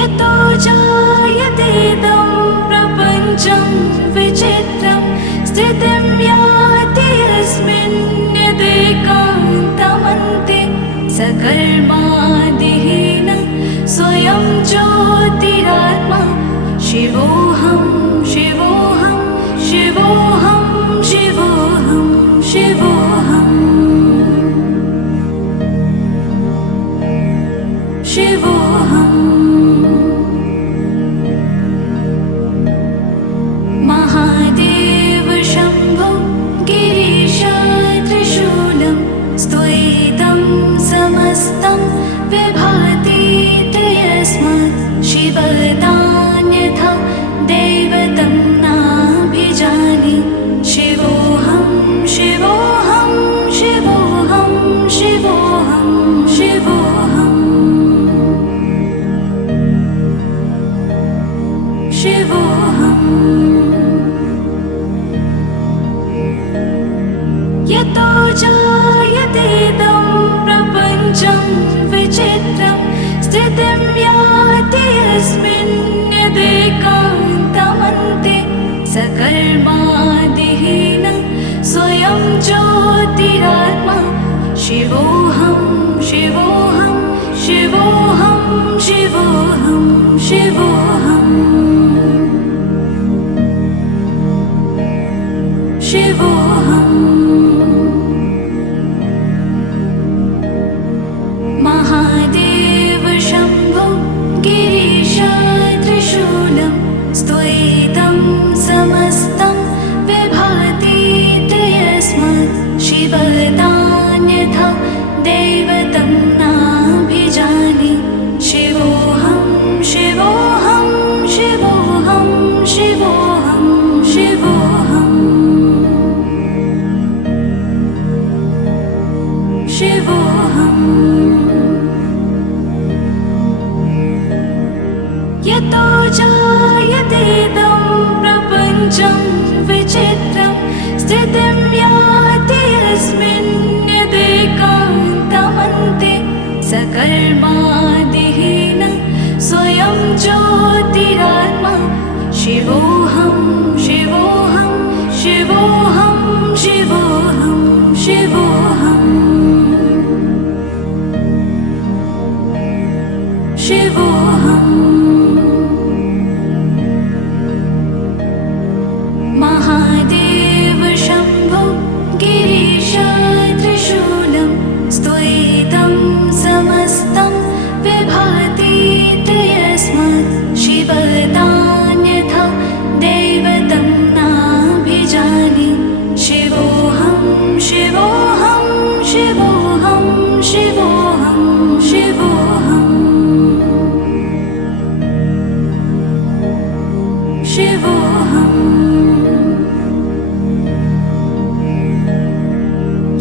यतो जायतेदं प्रपञ्चं विचित्रं स्थितिं याति यस्मिन् यदेकान्तमन्ते सकर्मादिहीनं स्वयं ज्योतिरात्मा शिवोऽहं शिवोऽहं शिवोऽहं शिवोऽहं शिवोऽहं शिवोऽहम् महादेव शम्भो गिरीश त्रिशूलं स्तुयितं समस्तं विभाति यस्मात् शिवदान्यथा दैवतं नाभिजाने शिवोऽहं शिवोऽहं शिवोऽहं शिवोऽहं शिवोऽहम् शिवोऽहम् यतो जायतेदं प्रपञ्चं विचित्रं स्थितिं याति यस्मिन् यदेकान्तमन्ते सकर्मादिहीनं स्वयं ज्योतिरात्मा शिवोऽहं शिवोऽहं शिवोऽहं शिवोऽहं शिवोऽहम् शिवोऽहम् महादेव शम्भो गिरीश त्रिशूलं स्तुयितं समस्तं विभाति यस्मात् शिवदान्यथा दैवतं नाभिजाने शिवोऽहं शिवोऽहं शिवोऽहं शिवोऽहं शिवोऽहम् शिवोऽहम् यतो जायतेदं प्रपञ्चं विचित्रं स्थितिं याति यस्मिन् यदेकान्तमन्ते सकर्मादिहीनं स्वयं ज्योतिरात्मा शिवोऽहं शिवोऽहं शिवोऽहं शिवोऽहं शिवोऽहम् शिवोऽहम् महादेव शम्भो गिरीश त्रिशूलं स्तुयितं समस्तं विभाति यस्मात् शिवदान्यथा दैवतं नाभिजाने शिवोऽहं शिवोऽहं शिवोऽहं शिवोऽहं शिवोऽहम् शिवोऽहम्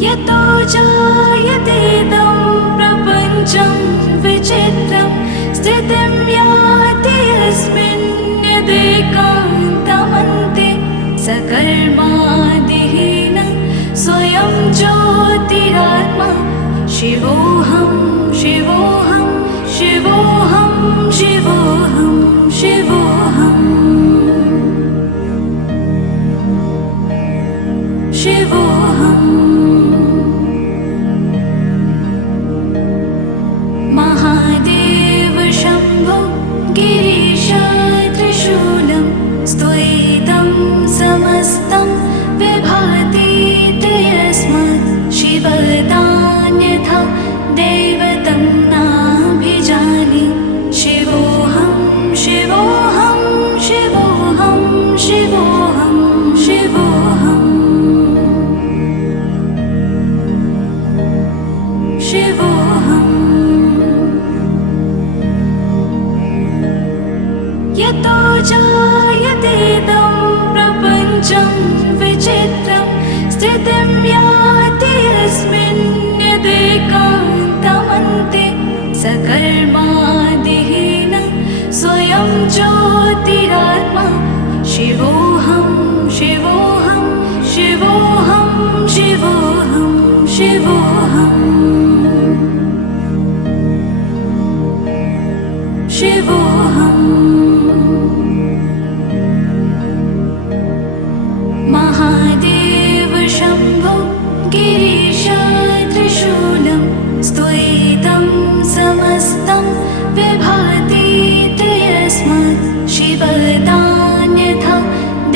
यतो जायतेदं प्रपञ्चं विचित्रं स्थितिं याति यस्मिन् यदेकान्तमन्ते सकर्मादिहीनं स्वयं ज्योतिरात्मा शिवोऽहं शिवोऽहं शिवोऽहं शिवोऽहं शिवोऽहम् शिवोऽहम् महादेव शम्भो गिरीश त्रिशूलं स्तुयितं समस्तं विभाति यस्मात् शिवदान्यथा दैवतं नाभिजाने शिवोऽहं शिवोऽहं शिवोऽहं शिवोऽहं शिवोऽहम् शिवोऽहम् यतो जायतेदं प्रपञ्चं विचित्रं स्थितिं याति यस्मिन् यदेकान्तमन्ते सकर्मादिहीनं स्वयं ज्योतिरात्मा शिवोऽहं शिवोऽहं शिवोऽहं शिवोऽहं शिवोऽहम् शिवोऽहम् शिवोऽहम् महादेव शम्भो गिरीश त्रिशूलं स्तुयितं समस्तं विभाति यस्मात् शिवदान्यथा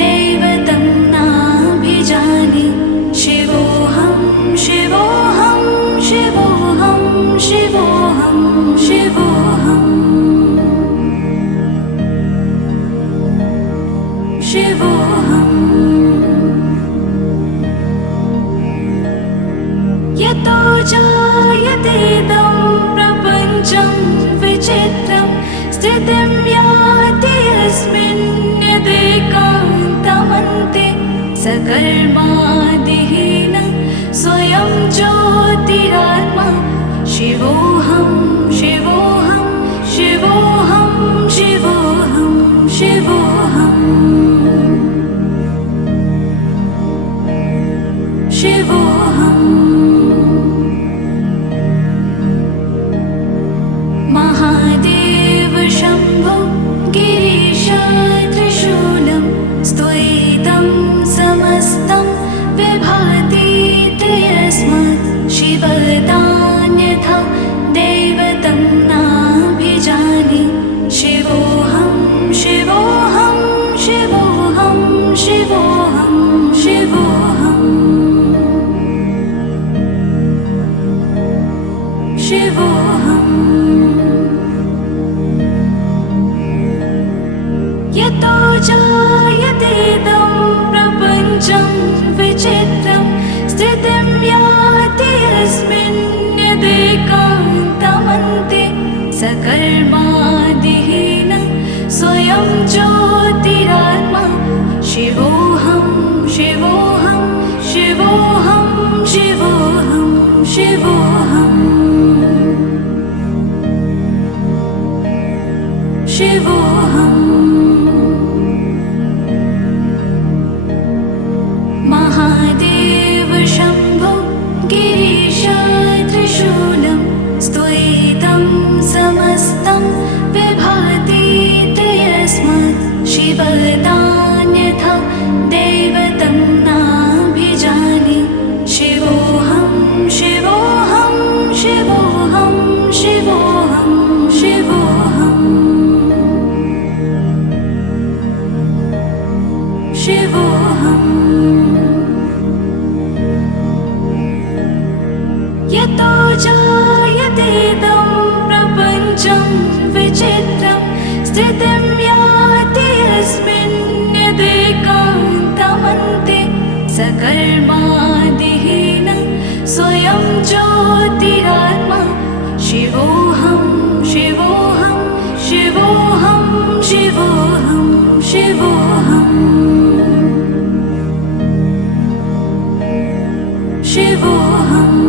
दैवतं नाभिजाने शिवोऽहं शिवोऽहं शिवोऽहं शिवोऽहं शिवोऽहं शिवोऽहम् यतो जायतेदं प्रपञ्चं विचित्रं स्थितिं याति यस्मिन् यदेकान्तमन्ते सकर्मादिहीनं स्वयं ज्योतिरात्मा शिवोऽहं शिवोऽहं शिवोऽहं शिवोऽहं शिवोऽहम् शिवोऽहम् महादेव शम्भो गिरीश त्रिशूलं स्तुयितं समस्तं विभाति यस्मात् शिवदान्यथा दैवतं नाभिजाने शिवोऽहं शिवोऽहं शिवोऽहं शिवोऽहं शिवोऽहम् शिवोऽहम् यतो जायतेदं प्रपञ्चं विचित्रं स्थितिं याति यस्मिन् यदेकान्तमन्ते सकर्मादिहीनं स्वयं ज्योतिरात्मा शिवोऽहं शिवोऽहं शिवोऽहं शिवोऽहं शिवोऽहम् शिवोऽहम् महादेव शम्भो गिरीश त्रिशूलं स्तुयितं समस्तं विभाति यस्मात् शिवदान्यथा दैवतं नाभिजाने शिवोऽहं शिवोऽहं शिवोऽहं शिवोऽहं शिवोऽहम् शिवोऽहम् यतो जायतेदं प्रपञ्चं विचित्रं स्थितिं याति यस्मिन् यदेकान्तमन्ते सकर्मादिहीनं स्वयं ज्योतिरात्मा शिवोऽहं शिवोऽहं शिवोऽहं शिवोऽहं शिवोऽहम् शिवोऽहम्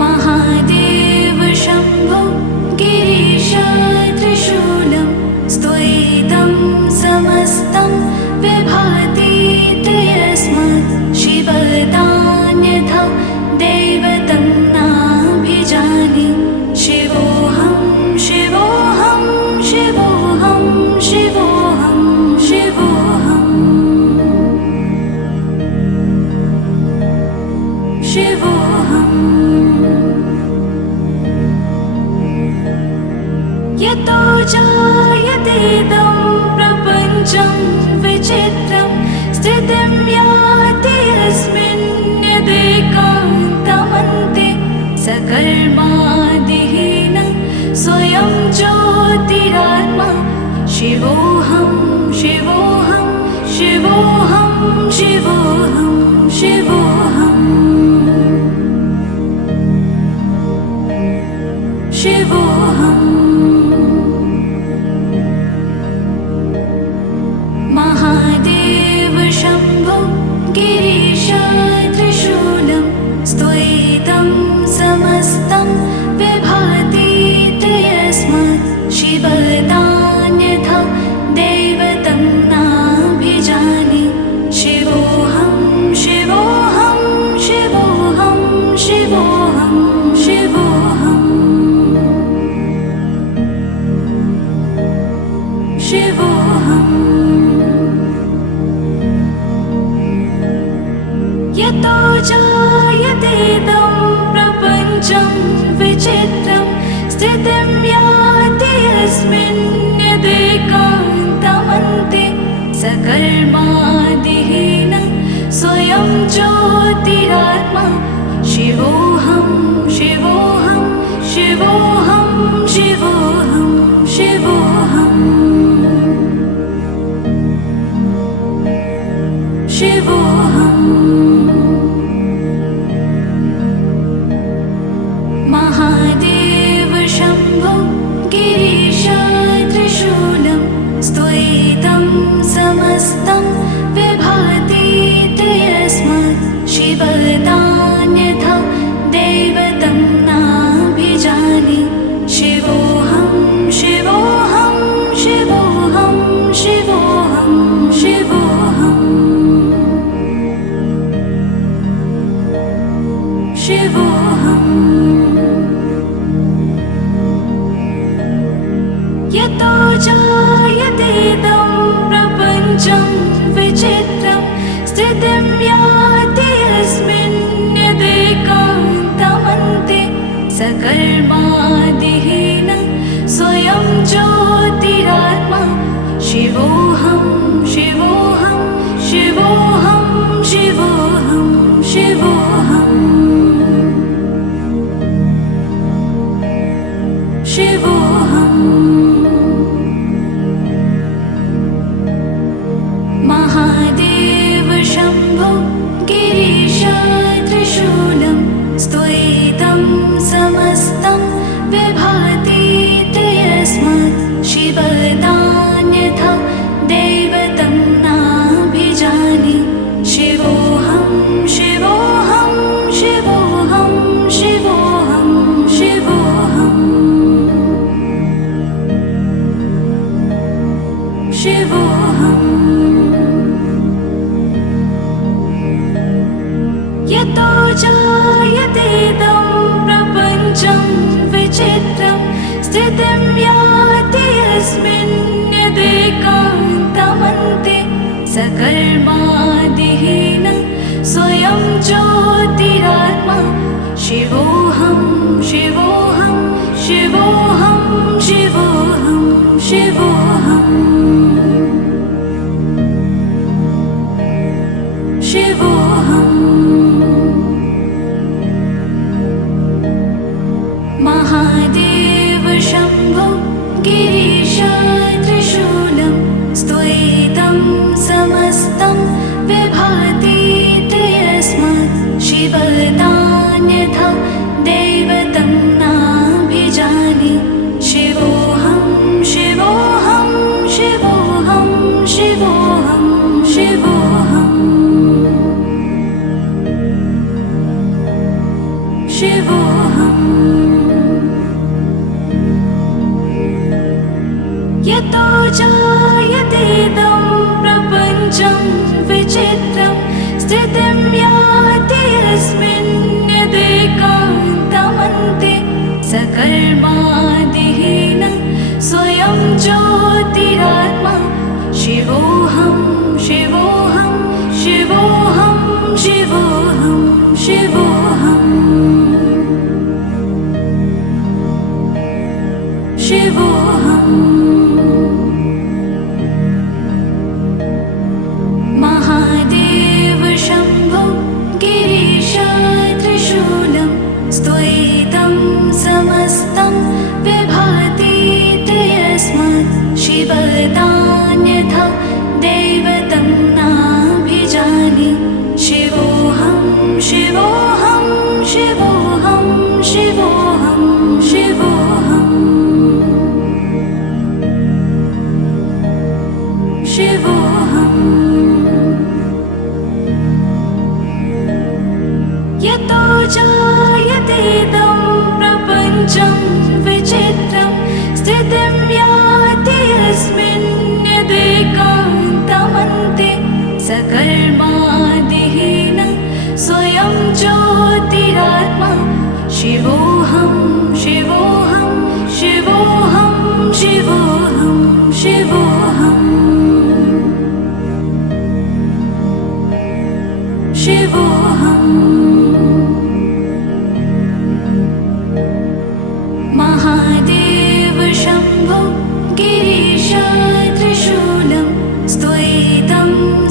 महादेव शम्भो गिरीश त्रिशूलं स्तुयितं समस्तं विभाति यस्मात् शिवदान्यथा दैवतं नाभिजाने शिवोऽहं शिवोऽहं शिवोऽहं शिवोऽहं शिवोऽहम् शिवोऽहम् यतो जायतेदं प्रपञ्चं विचित्रं स्थितिं याति यस्मिन् यदेकान्तमन्ते सकर्मादिहीनं स्वयं ज्योतिरात्मा शिवोऽहं शिवोऽहं शिवोऽहं शिवोऽहं शिवोऽहम् शिवोऽहम् महादेव शम्भो गिरीश त्रिशूलं स्तुयितं समस्तं विभाति यस्मात् शिवदान्यथा दैवतं नाभिजाने शिवोऽहं शिवोऽहं शिवोऽहं शिवोऽहं शिवोऽहम् स्थितिं याति यस्मिन्यदेकान्तमन्ते सकर्मादिहीन स्वयं ज्योतिरात्मा शिवोऽहं शिवोऽहं शिवोऽहं शिवोऽहं शिवोऽहं शिवोऽहं महादेव शम्भो गिरीश त्रिशूलं स्तुयितं समस्तं विभाति यस्मात् शिवदान्यथा दैवतं नाभिजाने शिवोऽहं शिवोऽहं शिवोऽहं शिवोऽहं शिवोऽहं शिवोऽहम् यतो जायतेदं प्रपञ्चं विचित्रं स्थितिं याति यस्मिन्यदेकान्तमन्ते सकर्मादिहीन स्वयं ज्योतिरात्मा शिवोऽहं शिवोऽहं शिवोऽहं शिवोऽहं शिवोऽहम् शिवोऽहम् महादेव शम्भो गिरीश त्रिशूलं स्तुयितं समस्तं विभाति यस्मात् शिवदान्यथा दैवतं नाभिजाने शिवोऽहं शिवोऽहं शिवोऽहं शिवोऽहं शिवोऽहम् शिवोऽहम् यतो जायतेदं प्रपञ्चं विचित्रं स्थितिं याति यस्मिन्यदेकान्तमन्ते सकर्मादिहीन स्वयं ज्योतिरात्मा शिवोऽहं शिवोऽहं शिवोऽहं शिवोऽहं शिवोऽहम् शिवोऽहम् महादेव शम्भो गिरीश त्रिशूलं स्तुयितं समस्तं विभाति यस्मात् शिवदान्यथा दैवतं नाभिजाने शिवोऽहं शिवोऽहं शिवोऽहं शिवोऽहं शिवोऽहम् शिवोऽहम् यतो जायतेदं प्रपञ्चं विचित्रं स्थितिं याति यस्मिन्यदेकान्तमन्ते सकर्मादिहीन स्वयं ज्योतिरात्मा शिवोऽहं शिवोऽहं शिवोऽहं शिवोऽहं शिवोऽहम् शिवोऽहम् महादेव शम्भो गिरीश त्रिशूलं स्तुयितं समस्तं विभाति यस्मात् शिवदान्यथा दैवतं नाभिजाने शिवोऽहं शिवोऽहं शिवोऽहं शिवोऽहं शिवोऽहम् शिवोऽहम् यतो जायतेदं प्रपञ्चं विचित्रं स्थितिं याति यस्मिन्यदेकान्तमन्ते सकर्मादिहीन स्वयं ज्योतिरात्मा शिवोऽहं शिवोऽहं शिवोऽहं शिवोऽहं शिवोऽहम् शिवोऽहम् महादेव शम्भो गिरीश त्रिशूलं स्तुयितं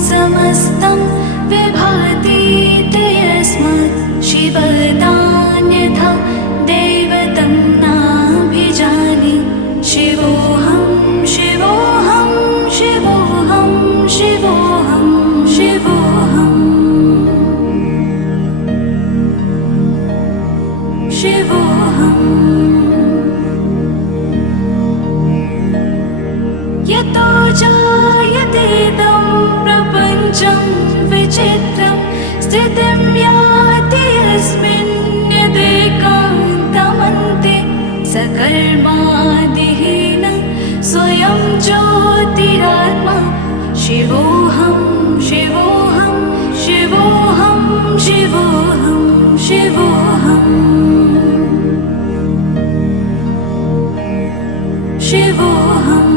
समस्तं विभाति ते यस्मात् शिवदान्यथा दैवतं नाभिजाने शिवोऽहं शिवोऽहं शिवोऽहं शिवोऽहं शिवोऽहं शिवोऽहम् यतो जायतेदं प्रपञ्चं विचित्रं स्थितिं याति यस्मिन् यदेकान्तमन्ते सकर्मादिहीनं स्वयं ज्योतिरात्मा शिवोऽहं शिवोऽहं शिवोऽहं शिवोऽहं शिवोऽहम् शिवोऽहम्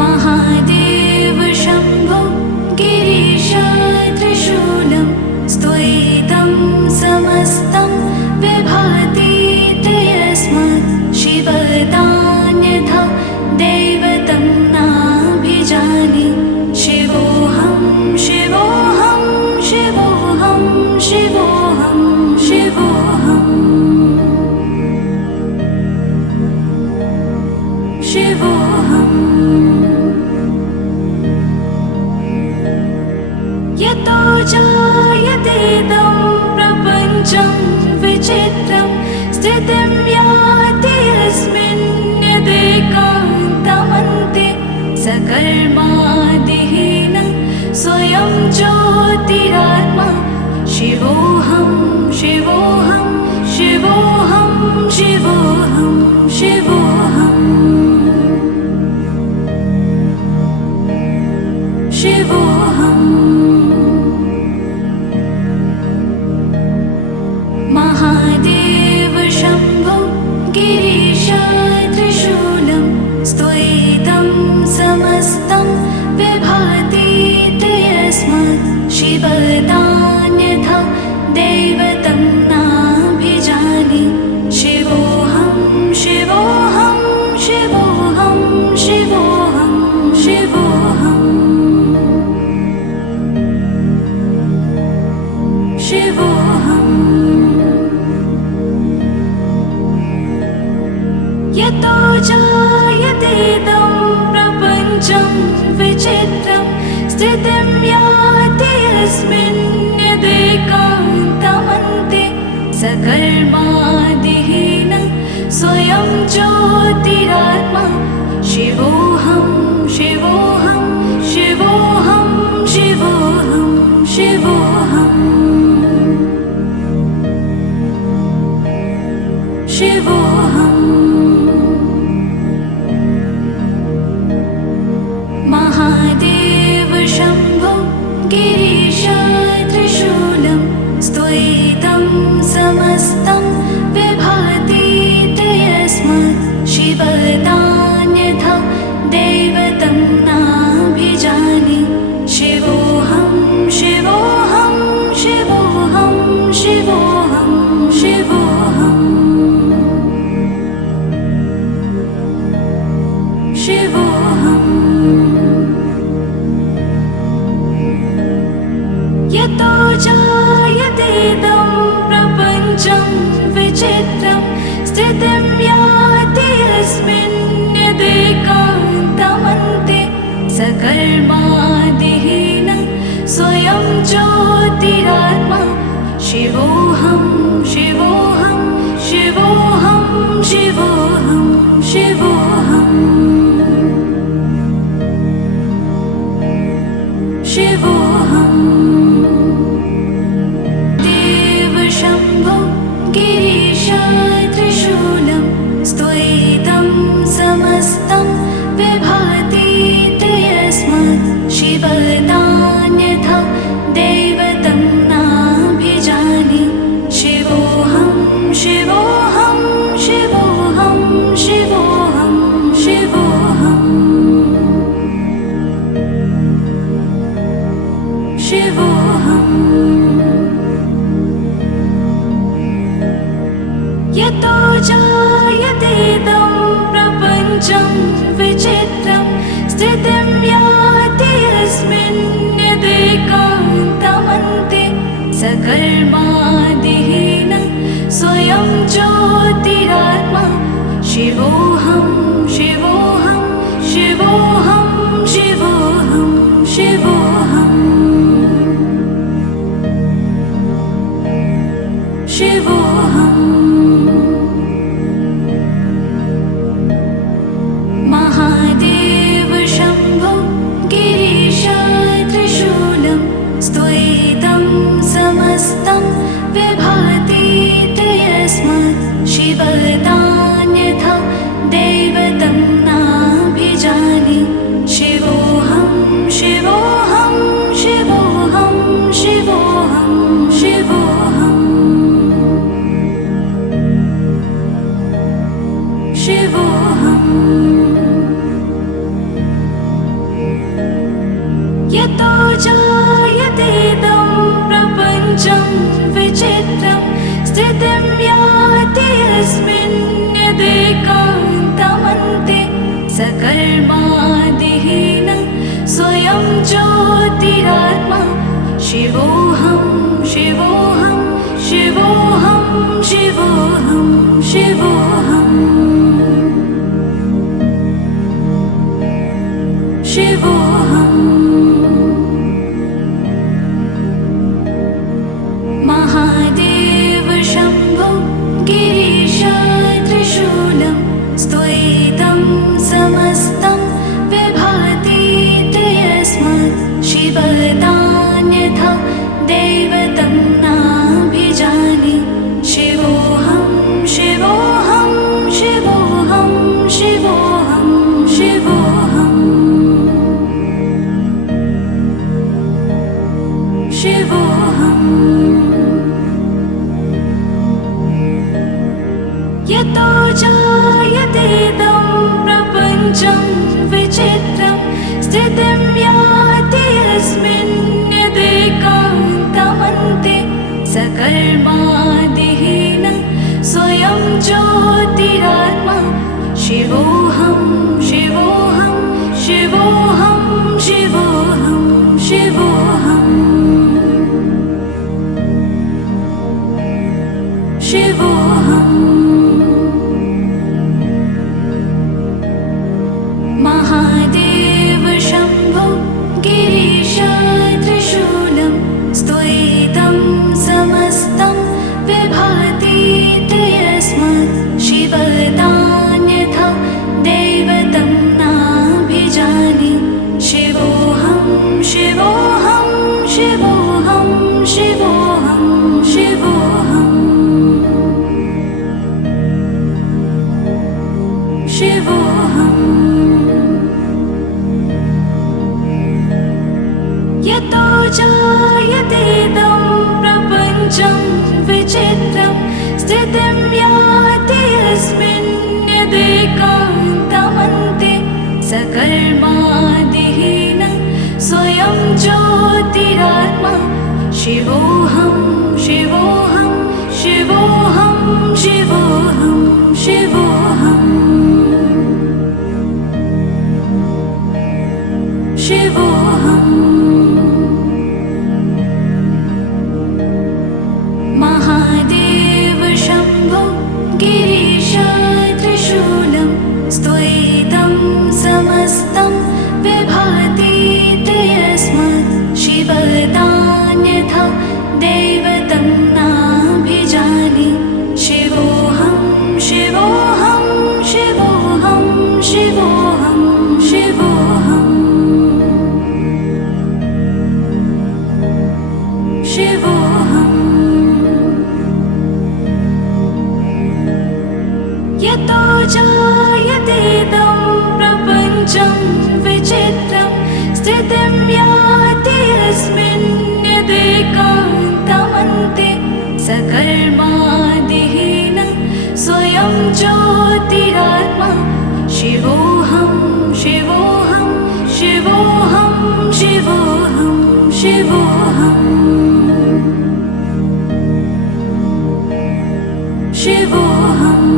महादेव शम्भो गिरीश त्रिशूलं स्तुयितं समस्तं विभाति ते यस्मात् शिवदान्यथा दैवतं नाभिजाने शिवोऽहं शिवोऽहं शिवोऽहं शिवोऽहं शिवोऽहम् शिवोऽहम् यतो जायतेदं प्रपञ्चं विचित्रं स्थितिं याति यस्मिन् यदेकान्तमन्ते सकर्मादिहीनं स्वयं ज्योतिरात्मा शिवोऽहं शिवोऽहं शिवोऽहं शिवोऽहं शिवोऽहम् शिवोऽहम् महादेव शम्भो गिरीश त्रिशूलं स्तुयितं समस्तं विभाति ते यस्मात् शिवदान्यथा दैवतं नाभिजाने शिवोऽहं शिवोऽहं शिवोऽहं शिवोऽहं शिवोऽहम् शिवोऽहम् यतो जायतेदं प्रपञ्चं विचित्रं स्थितिं याति यस्मिन् यदेकान्तमन्ते सकर्मादिहीनं स्वयं ज्योतिरात्मा शिवोऽहं शिवोऽहं शिवोऽहं शिवोऽहं शिवोऽहम् शिवोऽहम् महादेव शम्भो गिरीश त्रिशूलं स्तुयितं समस्तं विभाति ते यस्मात् शिवदान्यथा दैवतं नाभिजाने शिवोऽहं शिवोऽहं शिवोऽहं शिवोऽहं शिवोऽहम् शिवोऽहम् यतो जायतेदं प्रपञ्चं विचित्रं स्थितिं याति यस्मिन् यदेकान्तमन्ते सकर्मादिहीनं स्वयं ज्योतिरात्मा शिवोऽहं शिवोऽहं शिवोऽहं शिवोऽहं शिवोऽहम् शिवोऽहम् देव शम्भो गिरीश त्रिशूलं स्तुयितं समस्तं विभाति ते यस्मात् शिवदान्यथा दैवतं नाभिजाने शिवोऽहं शिवोऽहं शिवोऽहं शिवोऽहं शिवोऽहम् शिवोऽहम् यतो जायतेदं प्रपञ्चं विचित्रं स्थितिं याति यस्मिन् यदेकान्तमन्ते सकर्मादिहीन स्वयं ज्योतिरात्मा शिवोऽहं शिवोऽहं शिवोऽहं शिवोऽहं शिवोऽहं शिवोऽहं महादेव शम्भो गिरीश त्रिशूलं स्तुयितं समस्तं विभाति यस्मात् शिवतान्यथा दैवतं नाभिजाने शिवोऽहं शिवोऽहं शिवोऽहं शिवोऽहं शिवोऽहं शिवोऽहं यतो जायतेदं प्रपञ्चं विचित्रं स्थितिं याति यस्मिन् यदेकान्तमन्ते सकर्मादिहीन स्वयं ज्योतिरात्मा शिवोऽहं शिवोऽहं शिवोऽहं शिवोऽहं शिवोऽहं शिवोऽहं महादेव शम्भो गिरीश त्रिशूलं स्तुयितं समस्तं विभाति यस्मात् शिवतान्यथा दैवतं नाभिजाने शिवोऽहं शिवोऽहं शिवोऽहं शिवोऽहं शिवोऽहं शिवोऽहं यतो जायतेदं प्रपञ्चं विचित्रं स्थितिं याति यस्मिन् यदेकान्तमन्ते सकर्मादिहीन स्वयं ज्योतिरात्मा शिवोऽहं शिवोऽहं शिवोऽहं शिवोऽहं शिवोऽहं शिवोऽहं महादेव शम्भो गिरीश त्रिशूलं स्तुयितं समस्तं विभाति यस्मात् शिवतान्यथा दैवतं नाभिजाने शिवोऽहं शिवोऽहं शिवोऽहं शिवोऽहं शिवोऽहं शिवोऽहं यतो जायतेदं प्रपञ्चं विचित्रं स्थितिं याति यस्मिन् यदेकान्तमन्ते सकर्मादिहीन स्वयं ज्योतिरात्मा शिवोऽहं शिवोऽहं शिवोऽहं शिवोऽहं शिवोऽहं शिवोऽहं महादेव शम्भो गिरीश त्रिशूलं स्तुयितं समस्तं विभाति यस्मात् शिवतान्यथा दैवतं नाभिजाने शिवोऽहं शिवोऽहं शिवोऽहं शिवोऽहं शिवोऽहं शिवोऽहं यतो जायतेदं प्रपञ्चं विचित्रं स्थितिं याति यस्मिन् यदेकान्तमन्ते सकर्मादिहीन स्वयं ज्योतिरात्मा शिवोऽहं शिवोऽहं शिवोऽहं शिवोऽहं शिवोऽहं शिवोऽहम्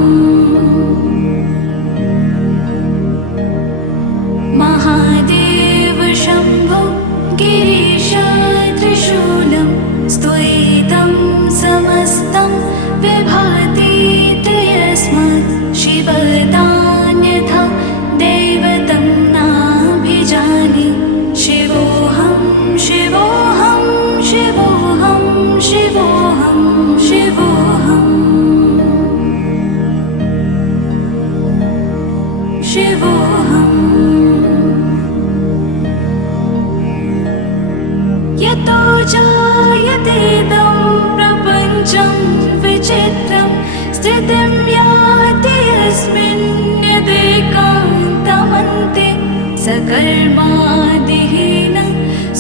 महादेव शम्भो गिरीश त्रिशूलं स्तुयितं समस्तं विभाति यस्मात् शिवदान्यथा दैवतं नाभिजाने शिवोऽहं शिवोऽहं शिवोऽहं शिवोऽहं शिवोऽहम् शिवोऽहम् यतो जायतेदं प्रपञ्चं विचित्रं स्थितिं याति यस्मिन् यदेकान्तमन्ते सकर्मादिहीन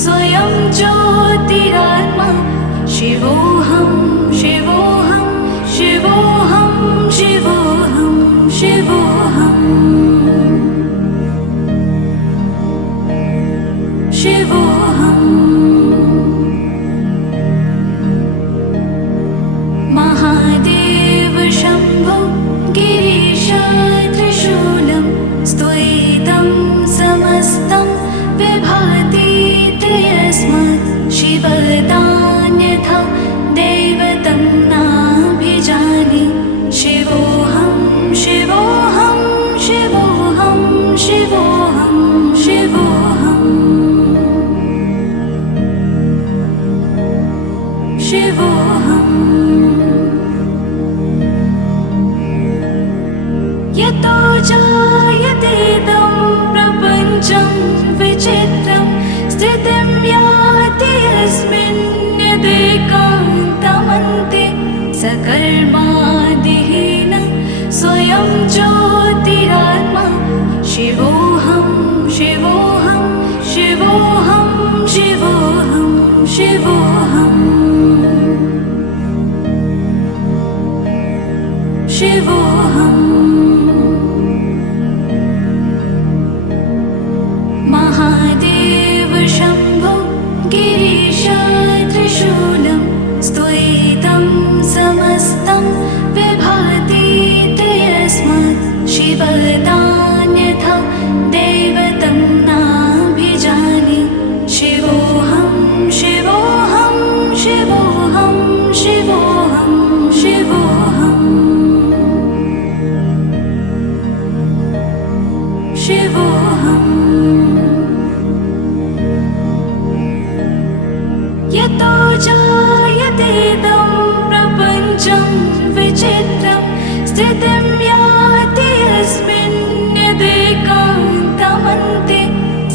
स्वयं ज्योतिरात्मा शिवोऽहं शिवोऽहं शिवोऽहं शिवोऽहं शिवोऽहम् शिवोऽहम् महादेव शम्भो गिरीश त्रिशूलं स्तुयितं समस्तं विभाति यस्मात् शिवदान्यथा दैवतं नाभिजाने शिवोऽहं शिवोऽहं शिवोऽहं शिवोऽहं शिवोऽहम् शिवोऽहम् यतो जायतेदं प्रपञ्चं विचित्रं स्थितिं याति यस्मिन् यदेकान्तमन्ते सकर्मादिहीन स्वयं ज्योतिरात्मा शिवोऽहं शिवोऽहं शिवोऽहं शिवोऽहं शिवोऽहम् शिवोऽहम् महादेव शम्भो गिरीश त्रिशूलं स्तुयितं समस्तं विभाति यस्मात् शिवदान्यथा दैवतं नाभिजाने शिवोऽहं शिवोऽहं शिवोऽहं शिवोऽहं शिवोऽहम् शिवोऽहम् यतो जायतेदं प्रपञ्चं विचित्रं स्थितिं याति यस्मिन् यदेकान्तमन्ते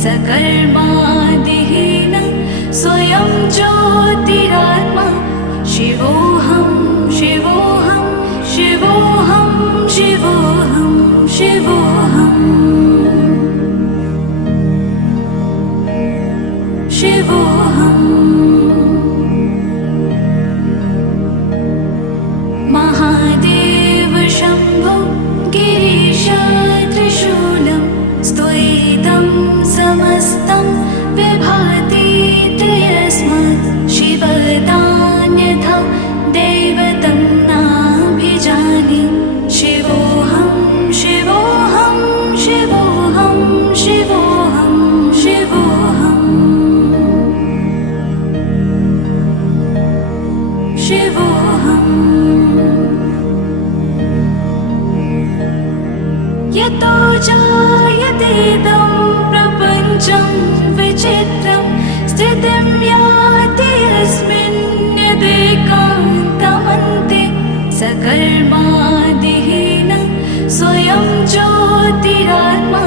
सकर्मादिहीन स्वयं ज्योतिरात्मा शिवोऽहं शिवोऽहं शिवोऽहं शिवोऽहं शिवोऽहम् शिवोऽहम् महादेव शम्भो गिरीश त्रिशूलं स्तुयितं समस्तं विभाति यस्मात् शिवदान्यथा दैवतं नाभिजाने शिवोऽहं शिवोऽहं शिवोऽहं शिवोऽहं शिवोऽहम् शिवोऽहम् यतो जायतेदं प्रपञ्चं विचित्रं स्थितिं याति यस्मिन् यदेकान्तमन्ते सकर्मादिहीन स्वयं ज्योतिरात्मा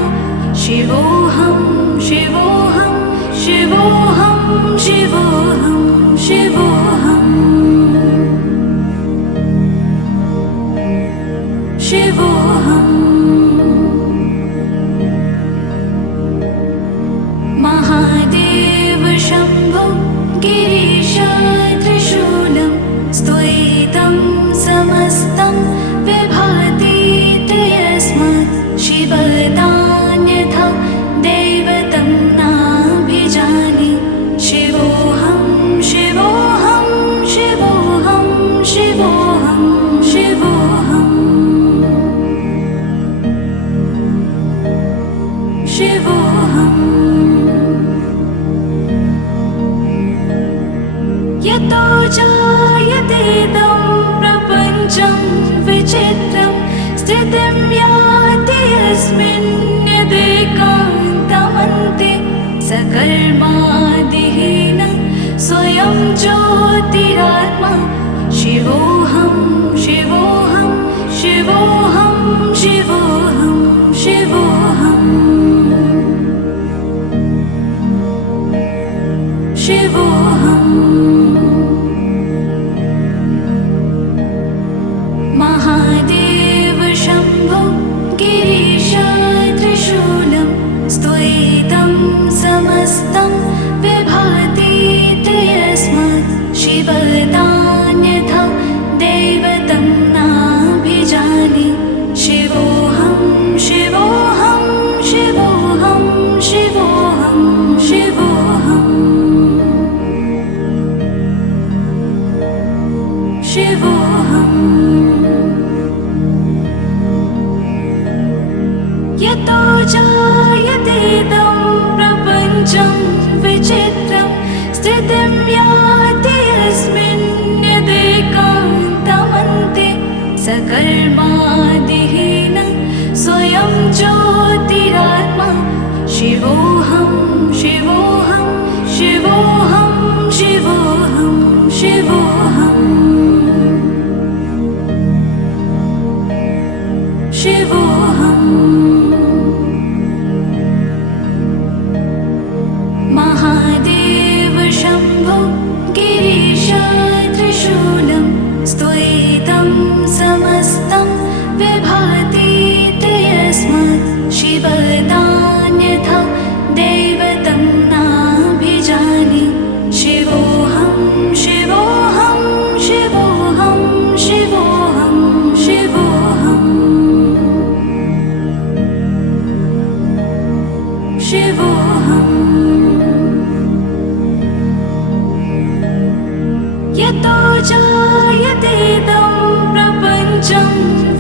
शिवोऽहं शिवोऽहं शिवोऽहं शिवोऽहं शिवोऽहम् शिवोऽहम् महादेव शम्भो गिरीश त्रिशूलं स्तुयितं समस्तं विभाति यस्मात् शिवदान्यथा दैवतं नाभिजाने शिवोऽहं शिवोऽहं यदेकान्तमन्ते सकर्मादिहीन स्वयं ज्योतिरात्मा शिवोऽहं शिवोऽहं शिवोऽहं शिवोऽहं शिवोऽहं शिवोऽहम् महादेव शम्भो गिरीश त्रिशूलं स्तुयितं समस्तं विभाति यस्मात् शिवदान्यथा दैवतं नाभिजाने शिवोऽहं शिवोऽहं शिवोऽहं शिवोऽहं शिवोऽहम् शिवोऽहम् यतो जायतेदं प्रपञ्चं विचित्रं स्थितिं याति यस्मिन् यदेकान्तमन्ते सकर्मादिहीन स्वयं ज्योतिरात्मा शिवोऽहं शिवोऽहं शिवोऽहं शिवोऽहं शिवोऽहम् शिवोऽहम् महादेव शम्भो गिरीश त्रिशूलं स्तुयितं समस्तं विभाति यस्मात् शिवदान्यथा दैवतं नाभिजाने शिवोऽहं शिवोऽहं शिवोऽहं शिवोऽहं शिवोऽहम् शिवोऽहम् यतो जायतेदं प्रपञ्चं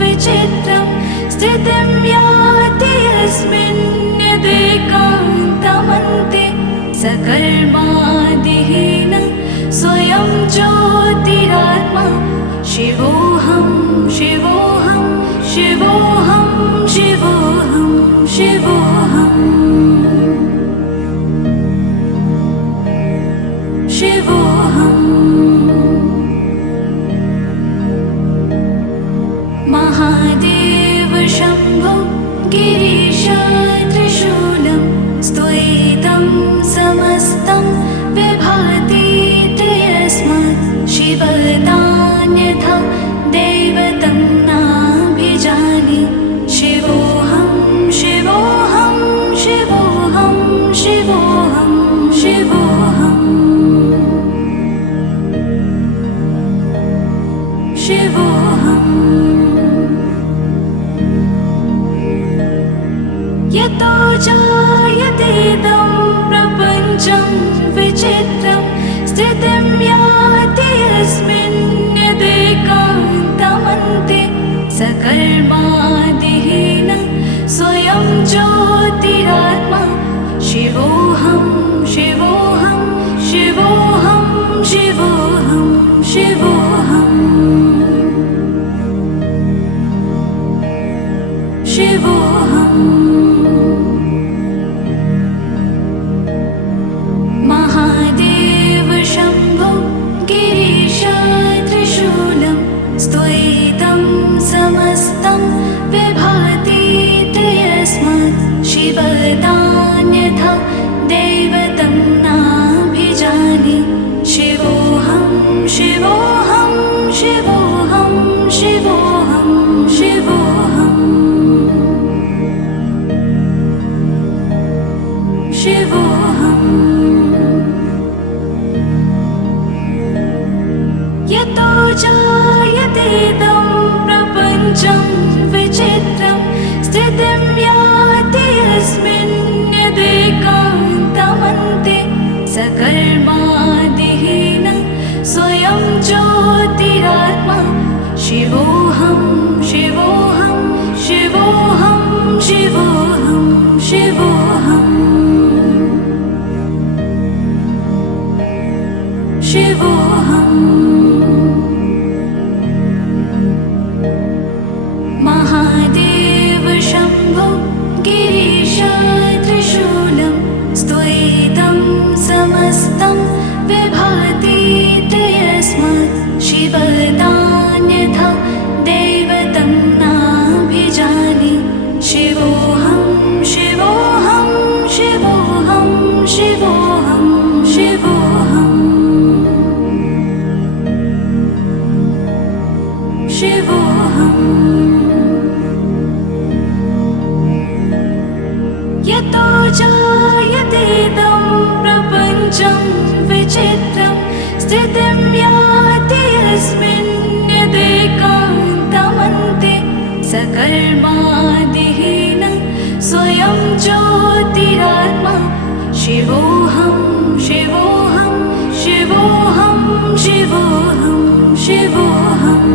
विचित्रं स्थितिं याति यस्मिन् यदेकान्तमन्ते सकर्मादिहीन स्वयं ज्योतिरात्मा शिवोऽहं शिवोऽहं शिवोऽहं शिवोऽहं शिवोऽहम् शिवोऽहम् महादेव शम्भो गिरीश त्रिशूलं स्तुयितं समस्तं विभाति यस्मात् शिवदान्यथा दैवतं नाभिजाने शिवोऽहं शिवोऽहं शिवोऽहं शिवोऽहं शिवोऽहम् शिवोऽहम् यतो जायतेदं प्रपञ्चं विचित्रं स्थितिं याति यस्मिन् यदेकान्तमन्ते सकर्मादिहीन स्वयं ज्योतिरात्मा शिवोऽहं शिवोऽहं शिवोऽहं शिवोऽहं शिवोऽहम् शिवोऽहम् महादेव शम्भो गिरीश त्रिशूलं स्तुयितं समस्तं विभाति यस्मात् शिवदान्यथा दैवतं नाभिजाने शिवोऽहं शिवोऽहं शिवोऽहं शिवोऽहं शिवोऽहम् शिवोऽहम् यतो जायतेदं प्रपञ्चं विचित्रं स्थितिं याति यस्मिन् यदेकान्तमन्ते सकर्मादिहीन स्वयं ज्योतिरात्मा शिवोऽहं शिवोऽहं शिवोऽहं शिवोऽहं शिवोऽहम् शिवोऽहम् महादेव शम्भो शिवोऽहम् यतो जायतेदं प्रपञ्चं विचित्रं स्थितिं याति यस्मिन् यदेकान्तमन्ते सकर्मादिहीनं स्वयं ज्योतिरात्मा शिवोऽहं शिवोऽहं शिवोऽहं शिवोऽहं शिवोऽहम्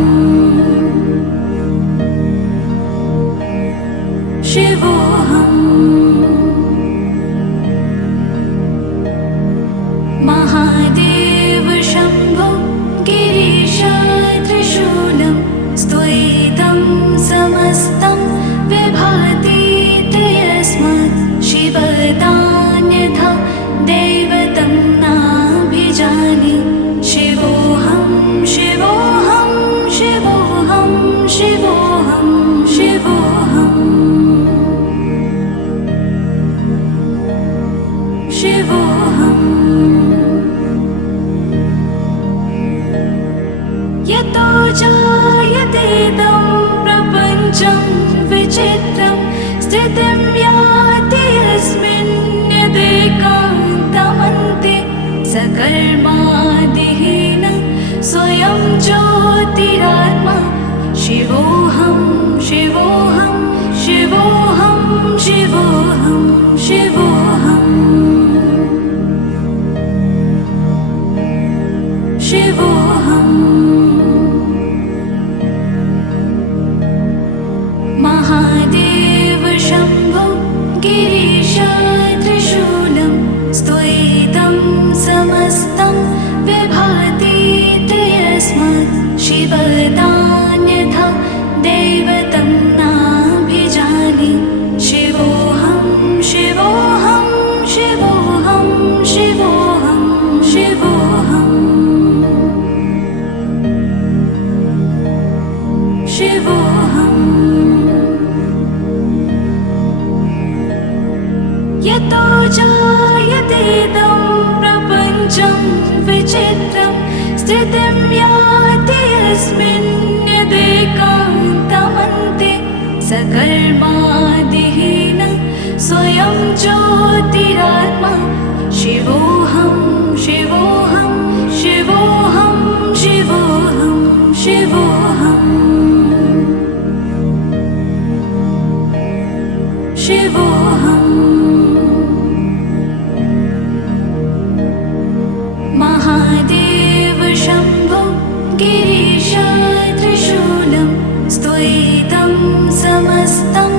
शिवोऽहम् महादेव शम्भो गिरीश त्रिशूलं स्त्वयितं समस्तं विभाति यस्मात् शिवतान्यथा दैवतं नाभिजाने शिवोऽहं शिवोऽहं शिवोऽहं शिवोऽहं शिवोऽहम् शिवोऽहम् यतो जायतेदं प्रपञ्चं विचित्रं स्थितिं याति यस्मिन् यदेकान्तमन्ते सकर्मादिहीनं स्वयं ज्योतिरात्मा शिवोऽहं शिवोऽहं शिवोऽहं शिवोऽहं शिवोऽहम् शिवोऽहम् महादेव शम्भो गिरीश त्रिशूलं स्त्वयितं समस्तं विभाति यस्मात् शिवतान्यथा दैवतं नाभिजाने शिवोऽहं शिवोऽहं शिवोऽहं शिवोऽहं शिवोऽहम् शिवोऽहम् यतो जायतेदं प्रपञ्चं विचित्रं स्थितिं याति यस्मिन् यदेकान्तमन्ते सकर्मादिहीनं स्वयं ज्योतिरात्मा शिवोऽहं शिवोऽहं शिवोऽहं शिवोऽहं शिवोऽहम् शिवोऽहम् महादेव शम्भो गिरीश त्रिशूलं स्त्वयितं समस्तं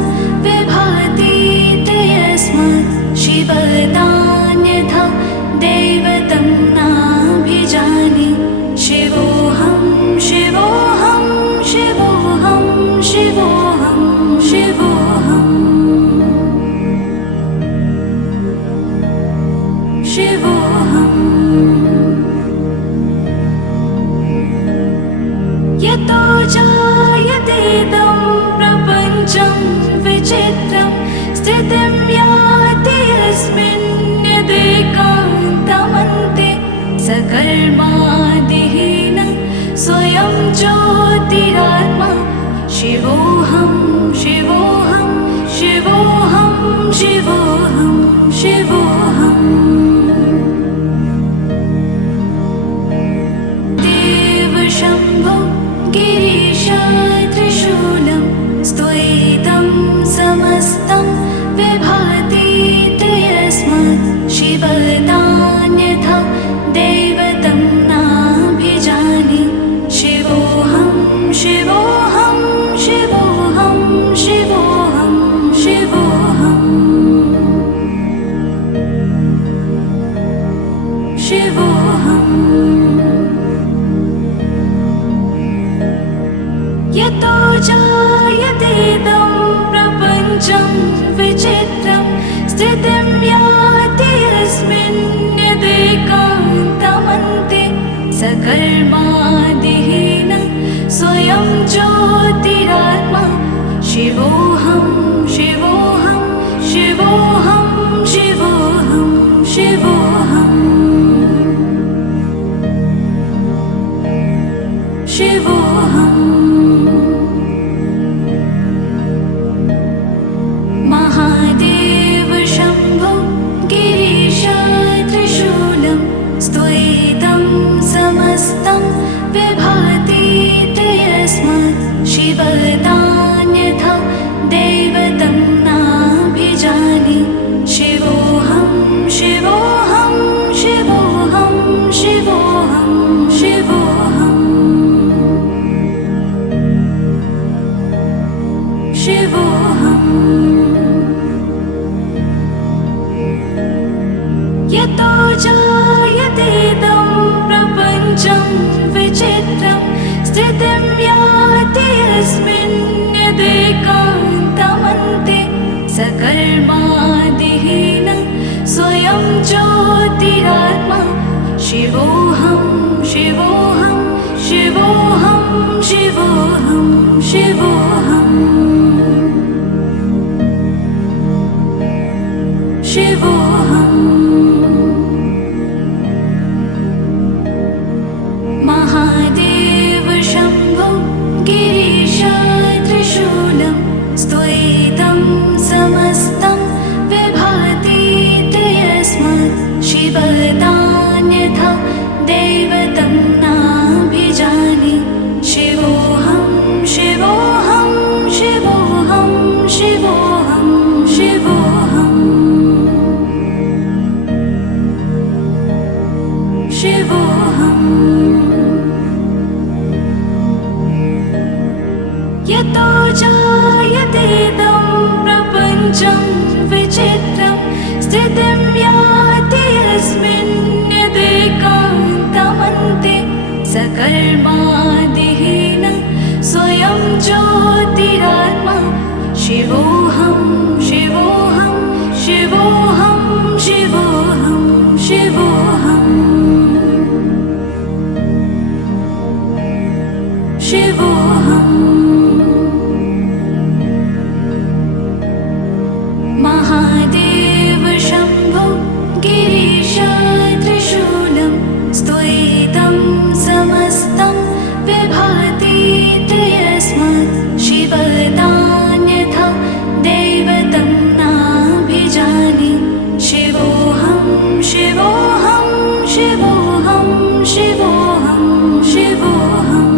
विभाति यस्मात् शिवतान्यथा दैवतं नाभिजाने शिवोऽहं शिवोऽहं शिवोऽहं शिवोऽहं शिवोऽहम् शिवोऽहम् यतो जायतेदं प्रपञ्चं विचित्रं स्थितिं याति यस्मिन् यदेकान्तमन्ते सकर्मादिहीनं स्वयं ज्योतिरात्मा शिवोऽहं शिवोऽहं शिवोऽहं शिवोऽहं शिवोऽहम् शम्भो गिरीश त्रिशूलं स्त्वयितं समस्तं विभाति यस्मात् शिवतान्यथा दैवतं नाभिजाने शिवोऽहं शिवोऽहं शिवोऽहं शिवोऽहं शिवोऽहम् शिवोऽहम् यतो जायतेदं प्रपञ्चं विचित्रं स्थितिं याति यस्मिन् यदेकान्तमन्ते सकर्मादिहीनं स्वयं ज्योतिरात्मा शिवोऽहं शिवोऽहं शिवोऽहं शिवोऽहं शिवोऽहम् शिवोऽहम् शिवतान्यथा दैवतं नाभिजाने शिवोऽहं शिवोऽहं शिवोऽहं शिवोऽहं शिवोऽहं शिवोऽहम् यतो जायतेदं प्रपञ्चं विचित्रं स्थितिं याति यस्मिन् यदेकान्तमन्ते सकर्मादिहीनं स्वयं ज्योतिरात्मा शिवोऽहं शिवोऽहं शिवोऽहं शिवोऽहं शिवोऽहम् शिवोऽहम् महादेव शम्भो गिरीश त्रिशूलं स्तुयितं समस्तं विभाति यस्मात् शिवतान्यथा दैवतं नाभिजाने शिवोऽहं शिवोऽहं शिवोऽहं शिवोऽहं शिवोऽहम् शिवोऽहम् यतो जायतेदं प्रपञ्चं विचित्रं स्थितिं याति यस्मिन् यदेकान्तमन्ते सकर्मादिहीनं स्वयं ज्योतिरात्मा शिवोऽहं शिवोऽहं शिवोऽहं शिवोऽहं शिवोऽहम् शिवोऽहम् महादेव शम्भो गिरीश त्रिशूलं स्तुयितं समस्तं विभाति यस्मात् शिवतान्यथा दैवतं नाभिजाने शिवोऽहं शिवोऽहं शिवोऽहं शिवोऽहं शिवोऽहम्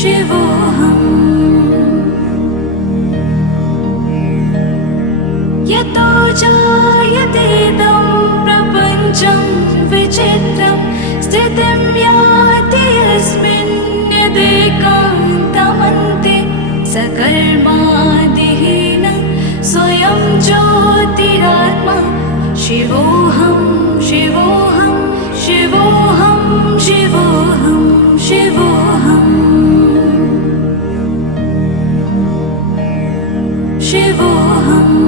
शिवोऽहम् यतो जायतेदं प्रपञ्चं विचित्रं स्थितिं याति यस्मिन् यदेकान्तमन्ते सकर्मादिहीनं स्वयं ज्योतिरात्मा शिवोऽहं शिवोऽहं शिवोऽहं शिवोऽहं शिवोऽहम् शिवोऽहम्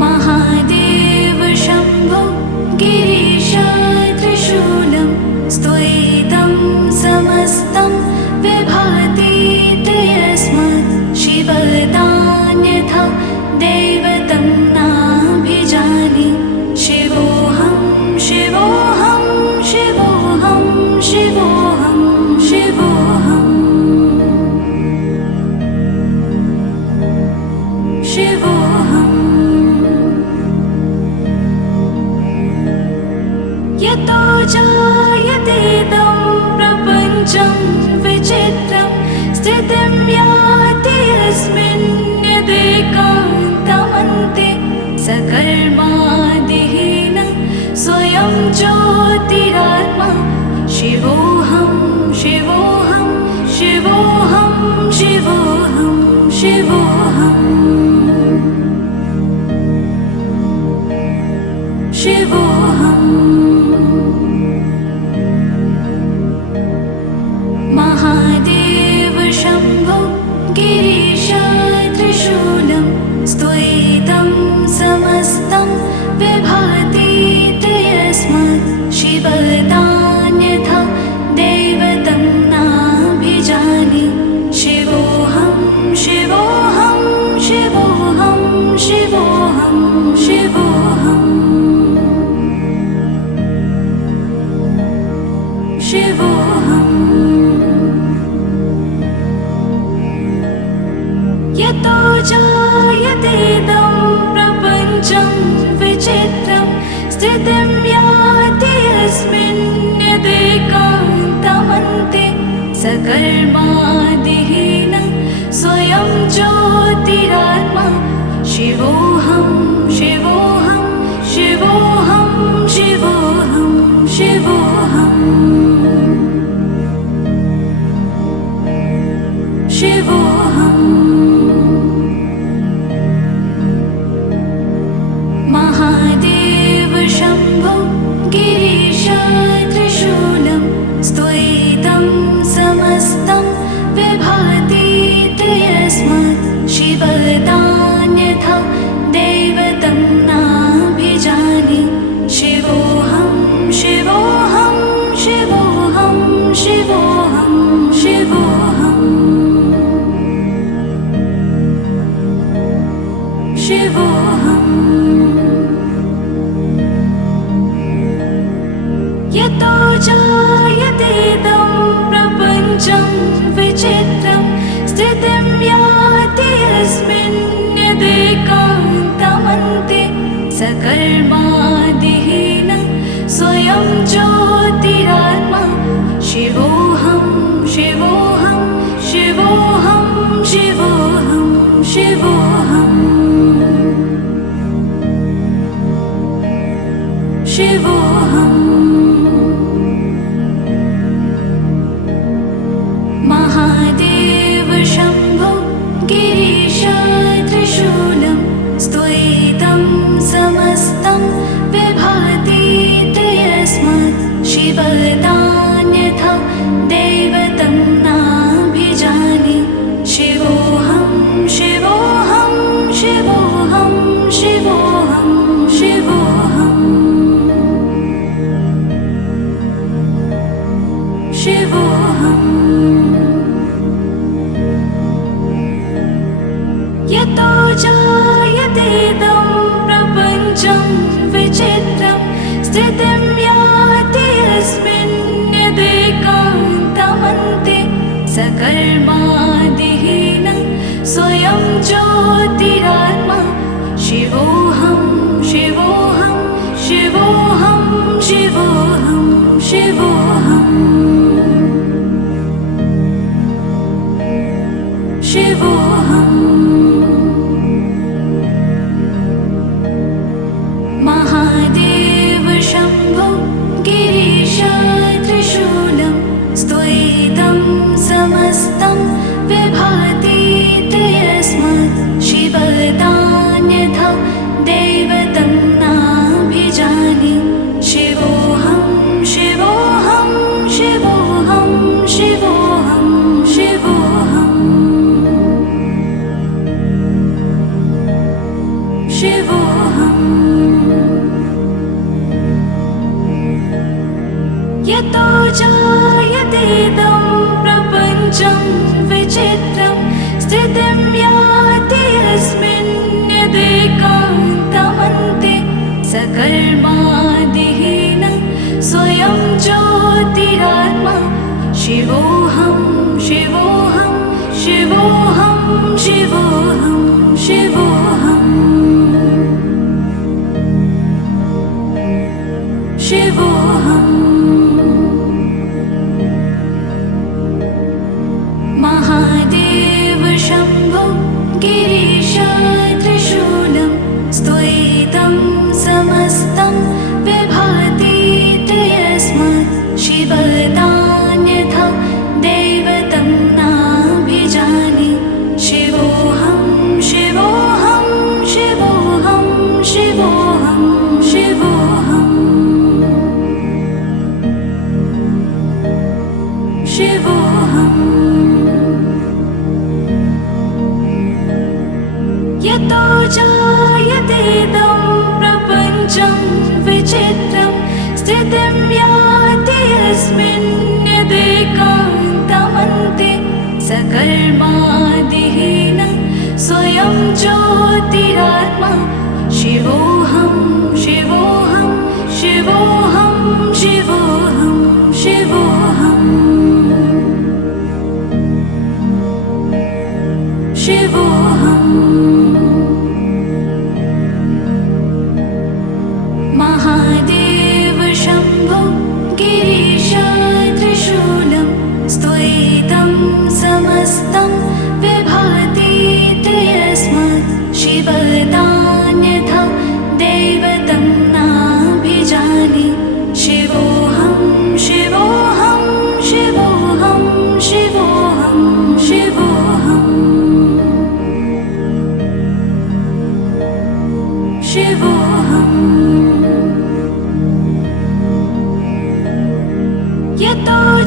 महादेव शम्भो गिरीश त्रिशूलं स्तुयितं समस्तं विभाति यस्मात् शिवतान्यथा दैवतं नाभिजाने शिवोऽहं शिवोऽहं शिवोऽहं शिवोऽहं शिवोऽहम् शिवोऽहम् यतो जायतेदं प्रपञ्चं विचित्रं स्थितिं याति यस्मिन् यदेकान्तमन्ते सकर्मादिहीनं स्वयं ज्योतिरात्मा शिवोऽहं शिवोऽहं शिवोऽहं शिवोऽहं शिवोऽहम् शिवोऽहम् महादेव शम्भो गिरीश त्रिशूलं स्तुयितं समस्तं विभाति यस्मात् शिवतान्यथा दैवतं नाभिजाने शिवोऽहं शिवोऽहं शिवोऽहं शिवोऽहं शिवोऽहम् शिवोऽहम् यतो जायतेदं याति यस्मिन्यदेकान्तमन्ते सकर्मादिहीन स्वयं ज्योतिरात्मा शिवोऽहं शिवोऽहं शिवोऽहं शिवोऽहं शिवोऽहम् शिवोऽहम् महादेव शम्भो गिरीश त्रिशूलं स्तुयितं समस्तं विभाति यस्मात् शिवतान्यथा दैवतं नाभिजाने शिवोऽहं शिवोऽहं शिवोऽहं शिवोऽहं शिवोऽहम् शिवोऽहम् यतो जायतेदं प्रपञ्चं विचित्रं स्थितिं याति यस्मिन्यदेकान्तमन्ते सकर्मादिहीन स्वयं ज्योतिरात्मा शिवोऽहं शिवोऽहं शिवोऽहं शिवोऽहं शिवोऽहम् शिवोऽहम् महादेव शम्भो गिरीश त्रिशूलं स्तुयितं समस्तं विभाति यस्मात् शिवतान्यथा दैवतं नाभिजाने शिवोऽहं शिवोऽहं शिवोऽहं शिवोऽहं शिवोऽहम् शिवोऽहम् यतो जायतेदं प्रपञ्चं विचित्रं स्थितिं याति यस्मिन्यदेकान्तमन्ते सकर्मादिहीन स्वयं ज्योतिरात्मा शिवोऽहं शिवोऽहं शिवोऽहं शिवोऽहं शिवोऽहम् शिवोऽहम् महादेव शम्भो गिरीश त्रिशूलं स्तुयितं समस्तं विभाति यस्मात् शिवतान्यथा दैवतं नाभिजाने शिवोऽहं शिवोऽहं शिवोऽहं शिवोऽहं शिवोऽहम् शिवोऽहम् यतो जायतेदं प्रपञ्चं विचित्रं स्थितिं याति यस्मिन्यदेकान्तमन्ते सकर्मादिहीन स्वयं ज्योतिरात्मा शिवोऽहं शिवोऽहं शिवोऽहं शिवोऽहं शिवोऽहम् शिवोऽहम् महादेव शम्भो गिरीश त्रिशूलं स्तुयितं समस्तं विभाति यस्मात् शिवतान्यथा दैवतं नाभिजाने शिवोऽहं शिवोऽहं शिवोऽहं शिवोऽहं शिवोऽहम् शिवोऽहम् यतो जायतेदं प्रपञ्चं विचित्रं स्थितिं याति यस्मिन्यदेकान्तमन्ते सकर्मादिहीन स्वयं ज्योतिरात्मा शिवोऽहं शिवोऽहं शिवोऽहं शिवोऽहं शिवोऽहम् शिवोऽहम् महादेव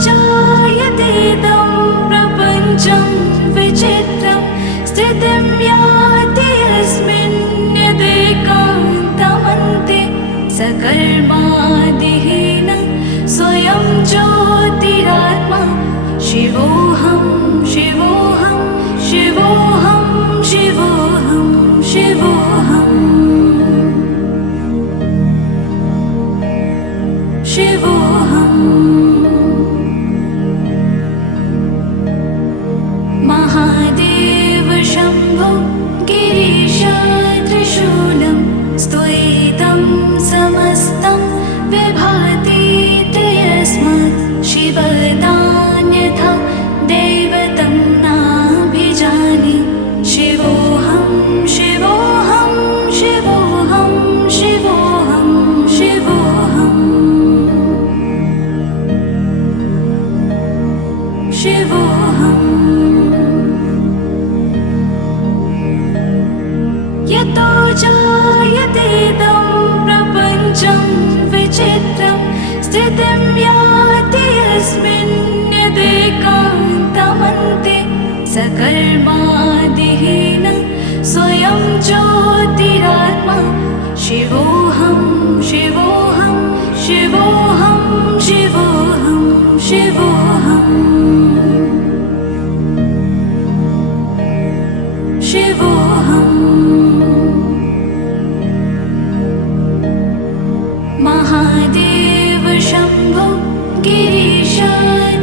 जायतेदं प्रपञ्चं विचित्रं स्थितिं याति यस्मिन्यदेकान्तमन्ते सकर्मादिहीनं स्वयं ज्योतिरात्मा शिवोऽहं शिवोऽहं शिवोऽहं शिवोऽहं शिवोऽहम् शिवोऽहम् महादेव शम्भो गिरीश त्रिशूलं स्तुयितं समस्तं विभाति यस्मात् शिवदान्यथा दैवतं नाभिजाने शिवोऽहं शिवोऽहं शिवोऽहं शिवोऽहं शिवोऽहम् शिवोऽहम् यतो जायतेदं प्रपञ्चं विचित्रं स्थितिं याति यस्मिन्यदेकान्तमन्ते सकर्मादिहीनं स्वयं ज्योतिरात्मा शिवोऽहं शिवोऽहं शिवोऽहं शिवोऽहं शिवोऽहम् शिवोऽहम् महादेव शम्भो गिरीश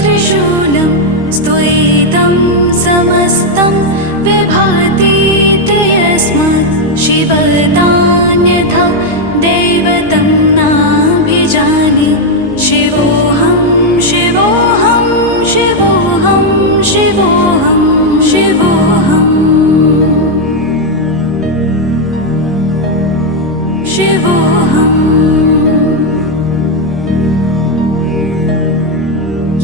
त्रिशूलं स्तुयितं समस्तं विभाति यस्मात् शिवदान्यथा दैवतं नाभिजाने शिवोऽहं शिवोऽहं शिवोऽहं शिवोऽहं शिवोऽहम् शिवोऽहम्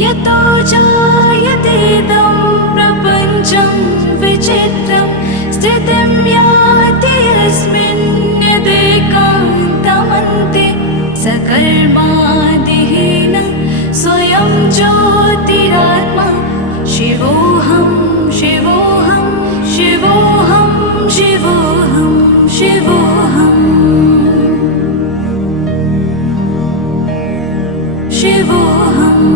यतो जायतेदं प्रपञ्चं विचित्रं स्थितिं याति यस्मिन्यदेकान्तमन्ते सकर्मादिहीनं स्वयं ज्योतिरात्मा शिवोऽहं शिवोऽहं शिवोऽहं शिवोऽहं शिवोऽहम् शिवोऽहम्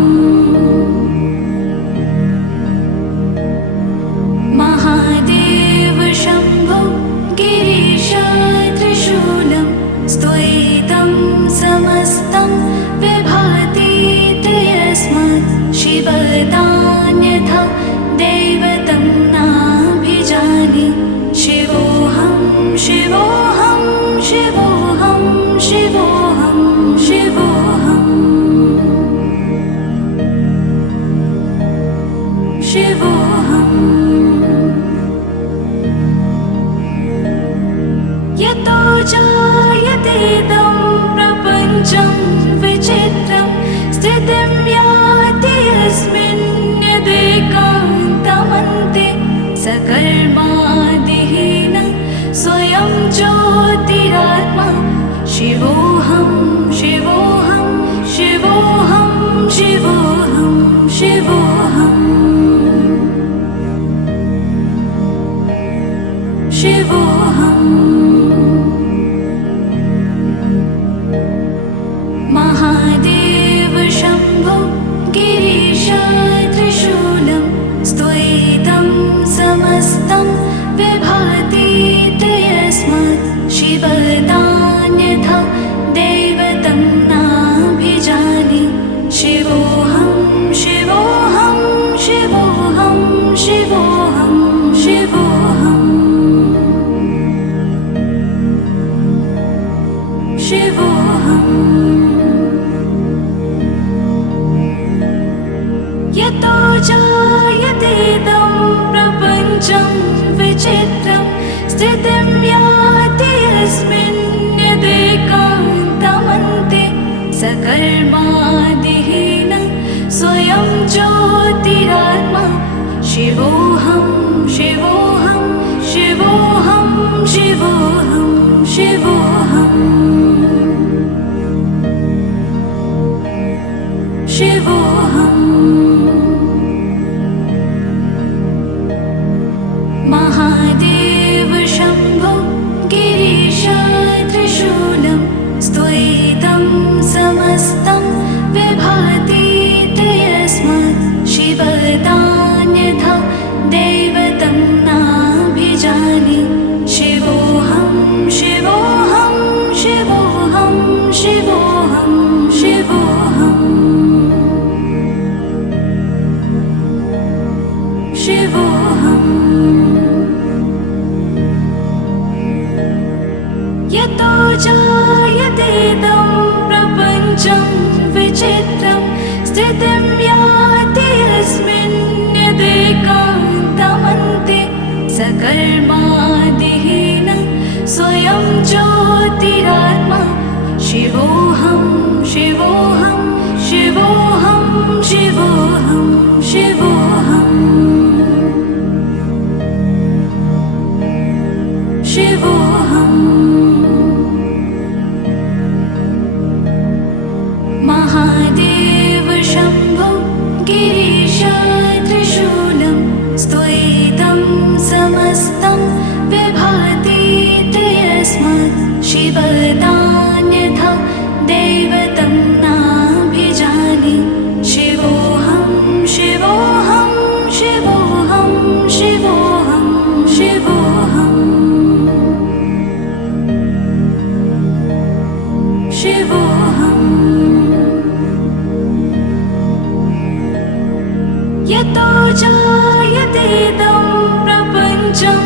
महादेव शम्भो गिरीश त्रिशूलं स्तुयितं समस्तं विभाति यस्मात् शिवदान्यथा दैवतं नाभिजाने शिवोऽहं शिवोऽहं शिवोऽहं शिवोऽहं शिवोऽहम् शिवोऽहम् यतो जायतेदं प्रपञ्चं विचित्रं स्थितिं याति यस्मिन्यदेकान्तमन्ते सकर्मादिहीनं स्वयं ज्योतिरात्मा शिवोऽहं शिवोऽहं शिवोऽहं शिवोऽहं शिवोऽहम् शिवोऽहम् महादेव शम्भो गिरीश त्रिशूलं स्तुयितं समस्तं विभाति यस्मात् शिवदान्यथा दैवतं नाभिजाने शिवोऽहं शिवोऽहं शिवोऽहं शिवोऽहं शिवोऽहम् शिवोऽहम् यतो जायतेदं प्रपञ्चं विचित्रं स्थितिं याति यस्मिन्यदेकान्तमन्ते सकर्मादिहीनं स्वयं ज्योतिरात्मा शिवोऽहं शिवोऽहं शिवोऽहं शिवोऽहं शिवोऽहम् शिवोऽहम् महादेव शम्भो गिरीश त्रिशूलं स्तुयितं समस्तं विभाति यस्मात् शिवतान्यथा दैवतं नाभिजाने शिवोऽहं शिवोऽहं शिवोऽहं शिवोऽहं शिवोऽहम् शिवोऽहम् यतो जायतेदं प्रपञ्चं विचित्रं स्थितिं याति यस्मिन् यदेकान्तमन्ते सकर्मादिहीनं स्वयं ज्योतिरात्मा शिवोऽहं शिवोऽहं शिवोऽहं शिवोऽहं शिवोऽहम् शिवोऽहम् महादेव शम्भो गिरीश त्रिशूलं स्तुयितं समस्तं विभाति यस्मात् शिवतान्यथा दैवतं नाभिजाने शिवोऽहं शिवोऽहं शिवोऽहं शिवोऽहं शिवोऽहम् शिवोऽहम् यतो जायतेदं प्रपञ्चं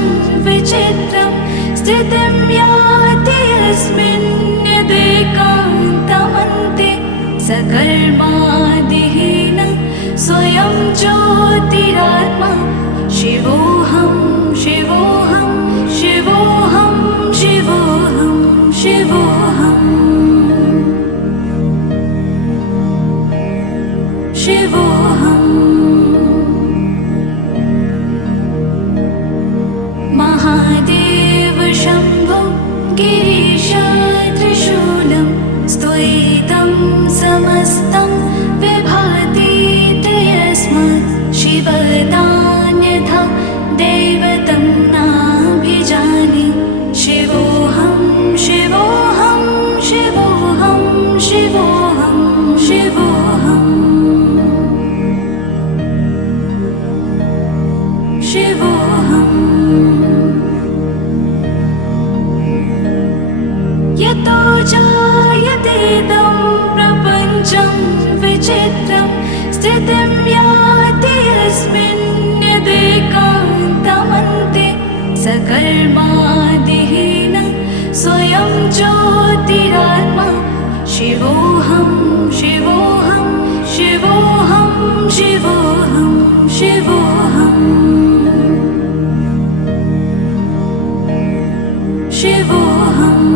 विचित्रं स्थितिं याति यस्मिन् यदेकान्तमन्ते सकर्मादिहीनं स्वयं ज्योतिरात्मा शिवोऽहं शिवोऽहं शिवोऽहं शिवोऽहं शिवोऽहम् शिवोऽहम् महादेव शम्भो गिरीश त्रिशूलं स्तुयितं समस्तं विभाति यस्मात् शिवतान्यथा दैवतं नाभिजाने शिवोऽहं शिवोऽहं शिवोऽहं शिवोऽहं शिवोऽहम् शिवोऽहम्। यतो जायतेदं प्रपञ्चं विचित्रं स्थितिं याति यस्मिन् यदेकान्तमन्ते सकर्मादिहीनं स्वयं ज्योतिरात्मा शिवोऽहं शिवोऽहं शिवोऽहं शिवोऽहं शिवोऽहम् शिवोऽहम्